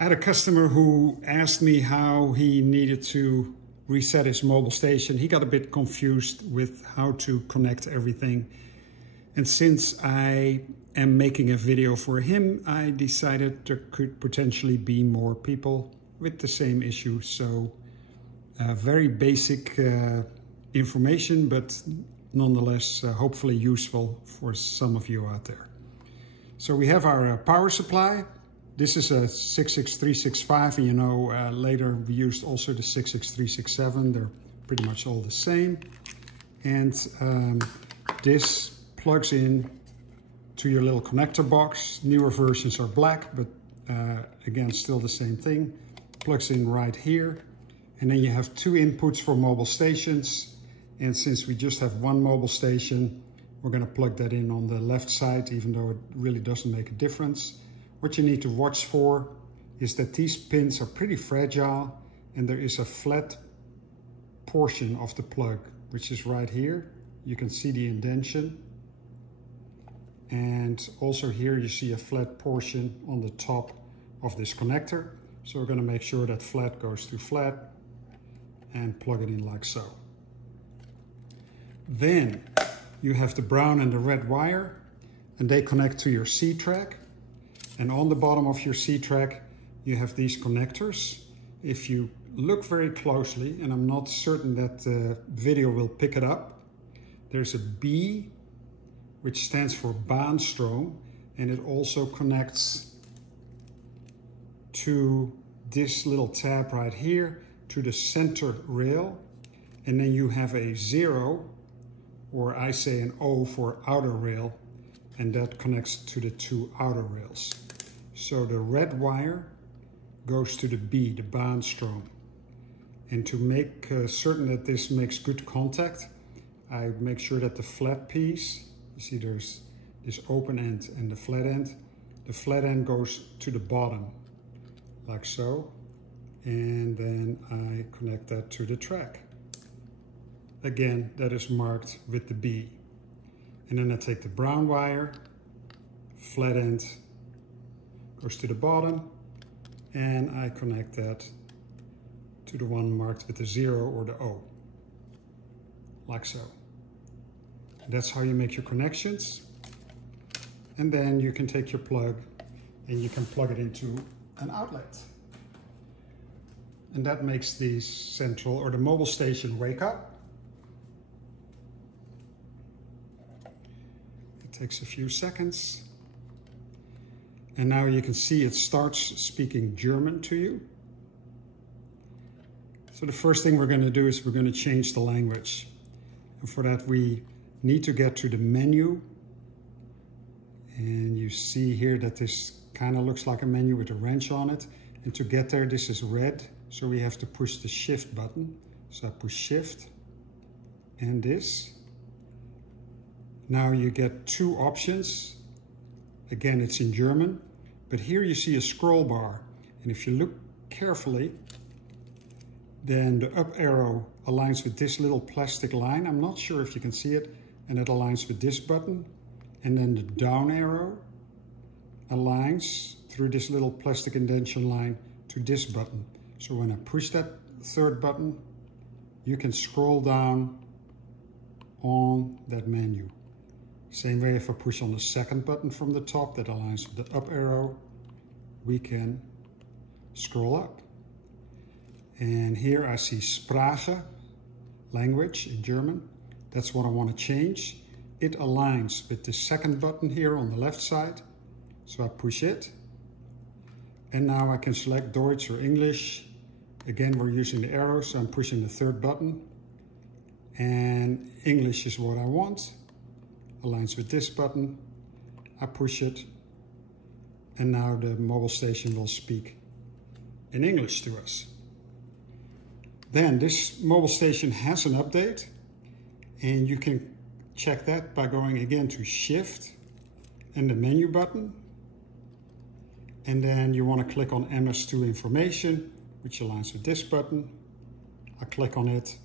I had a customer who asked me how he needed to reset his mobile station. He got a bit confused with how to connect everything. And since I am making a video for him, I decided there could potentially be more people with the same issue. So very basic information, but nonetheless hopefully useful for some of you out there. So we have our power supply. This is a 66365, and you know later we used also the 66367. They're pretty much all the same. And this plugs in to your little connector box. Newer versions are black, but again, still the same thing. Plugs in right here. And then you have two inputs for mobile stations. And since we just have one mobile station, we're going to plug that in on the left side, even though it really doesn't make a difference. What you need to watch for is that these pins are pretty fragile, and there is a flat portion of the plug, which is right here. You can see the indentation. And also here you see a flat portion on the top of this connector. So we're going to make sure that flat goes to flat and plug it in like so. Then you have the brown and the red wire, and they connect to your C-Track. And on the bottom of your C-Track, you have these connectors. If you look very closely, and I'm not certain that the video will pick it up, there's a B, which stands for baanstroom, and it also connects to this little tab right here, to the center rail. And then you have a 0, or I say an O for outer rail, and that connects to the two outer rails. So the red wire goes to the B, the baanstroom. And to make certain that this makes good contact, I make sure that the flat piece, you see there's this open end and the flat end. The flat end goes to the bottom, like so. And then I connect that to the track. Again, that is marked with the B. And then I take the brown wire, flat end goes to the bottom, and I connect that to the one marked with the 0 or the O, like so. That's how you make your connections. And then you can take your plug and you can plug it into an outlet. And that makes the central or the mobile station wake up. It takes a few seconds. And now you can see it starts speaking German to you. So the first thing we're going to do is we're going to change the language. And for that we need to get to the menu. And you see here that this kind of looks like a menu with a wrench on it. And to get there, this is red. So we have to push the shift button. So I push shift and this. Now you get two options. Again, it's in German. But here you see a scroll bar, and if you look carefully, then the up arrow aligns with this little plastic line. I'm not sure if you can see it, and it aligns with this button. And then the down arrow aligns through this little plastic indentation line to this button. So when I push that third button, you can scroll down on that menu. Same way if I push on the second button from the top that aligns with the up arrow, we can scroll up. And here I see Sprache, language in German. That's what I want to change. It aligns with the second button here on the left side. So I push it. And now I can select Deutsch or English. Again, we're using the arrow, so I'm pushing the third button. And English is what I want. Aligns with this button. I push it, and now the mobile station will speak in English to us. Then this mobile station has an update, and you can check that by going again to Shift and the menu button, and then you want to click on MS2 information, which aligns with this button. I click on it,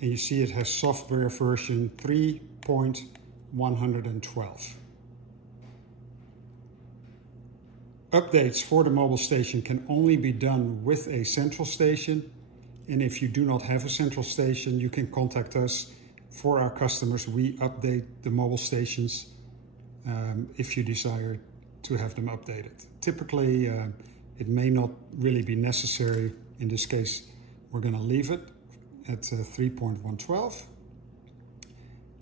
and you see it has software version 3.112. Updates for the mobile station can only be done with a central station. And if you do not have a central station, you can contact us. For our customers, we update the mobile stations if you desire to have them updated. Typically, it may not really be necessary. In this case, we're going to leave it at 3.112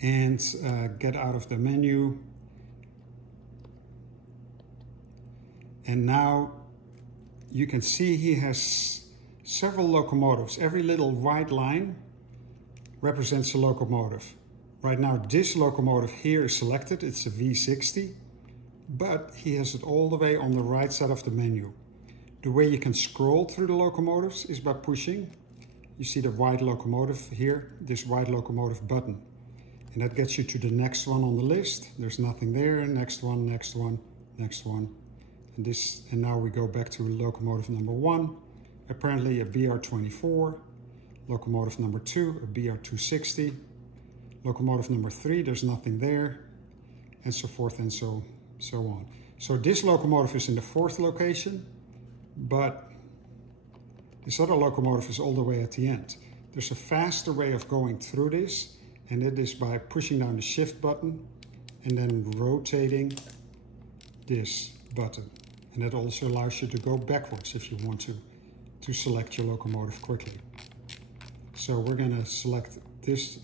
and get out of the menu. And now you can see he has several locomotives. Every little white line represents a locomotive. Right now this locomotive here is selected, it's a V60, but he has it all the way on the right side of the menu. The way you can scroll through the locomotives is by pushing. You see the white locomotive here, this white locomotive button. And that gets you to the next one on the list. There's nothing there, next one, next one, next one. And now we go back to locomotive number 1, apparently a BR24. Locomotive number 2, a BR260. Locomotive number 3, there's nothing there, and so forth and so on. So this locomotive is in the 4th location, but this other locomotive is all the way at the end. There's a faster way of going through this, and it is by pushing down the shift button and then rotating this button. And that also allows you to go backwards if you want to select your locomotive quickly. So we're going to select this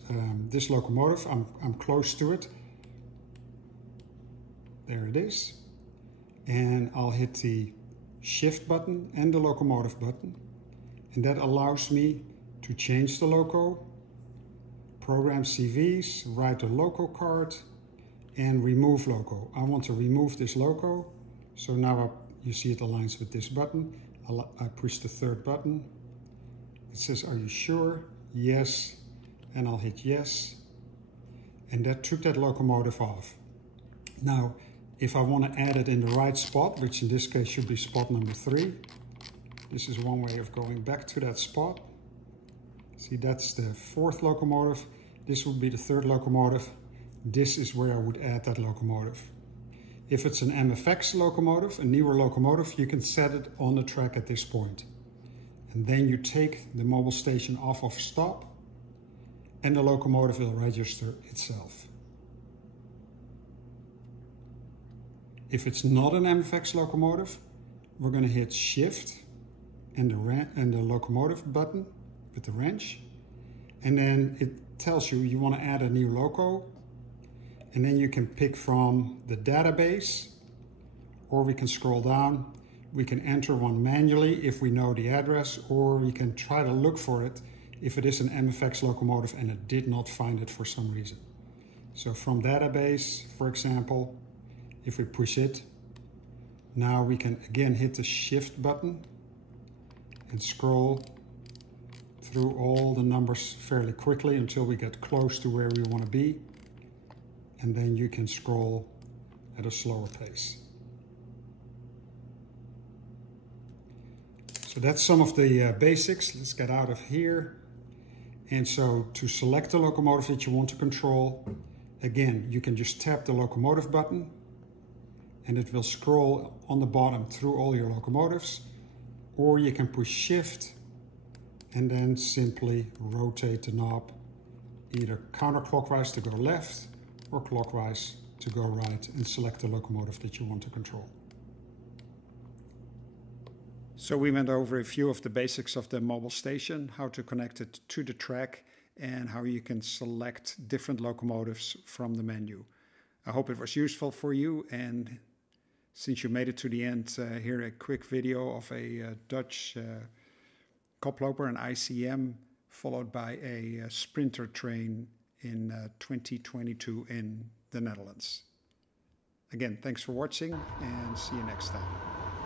this locomotive. I'm close to it. There it is. And I'll hit the shift button and the locomotive button. And that allows me to change the loco, program CVs, write a loco card, and remove loco. I want to remove this loco. So now you see it aligns with this button. I push the 3rd button. It says, are you sure? Yes. And I'll hit yes. And that took that locomotive off. Now, if I want to add it in the right spot, which in this case should be spot number 3, this is one way of going back to that spot. See, that's the 4th locomotive. This would be the 3rd locomotive. This is where I would add that locomotive. If it's an MFX locomotive, a newer locomotive, you can set it on the track at this point. And then you take the mobile station off of stop and the locomotive will register itself. If it's not an MFX locomotive, we're going to hit shift and the locomotive button with the wrench. And then it tells you want to add a new loco. And then you can pick from the database, or we can scroll down. We can enter one manually if we know the address, or we can try to look for it if it is an MFX locomotive and it did not find it for some reason. So from database, for example, if we push it, now we can again hit the shift button and scroll through all the numbers fairly quickly until we get close to where we want to be. And then you can scroll at a slower pace. So that's some of the basics. Let's get out of here. And so to select the locomotive that you want to control, again, you can just tap the locomotive button and it will scroll on the bottom through all your locomotives. Or you can push shift and then simply rotate the knob either counterclockwise to go left or clockwise to go right and select the locomotive that you want to control. So we went over a few of the basics of the mobile station, how to connect it to the track and how you can select different locomotives from the menu. I hope it was useful for you, and since you made it to the end, here a quick video of a Dutch koploper, an ICM, followed by a sprinter train in 2022 in the Netherlands. Again, thanks for watching and see you next time.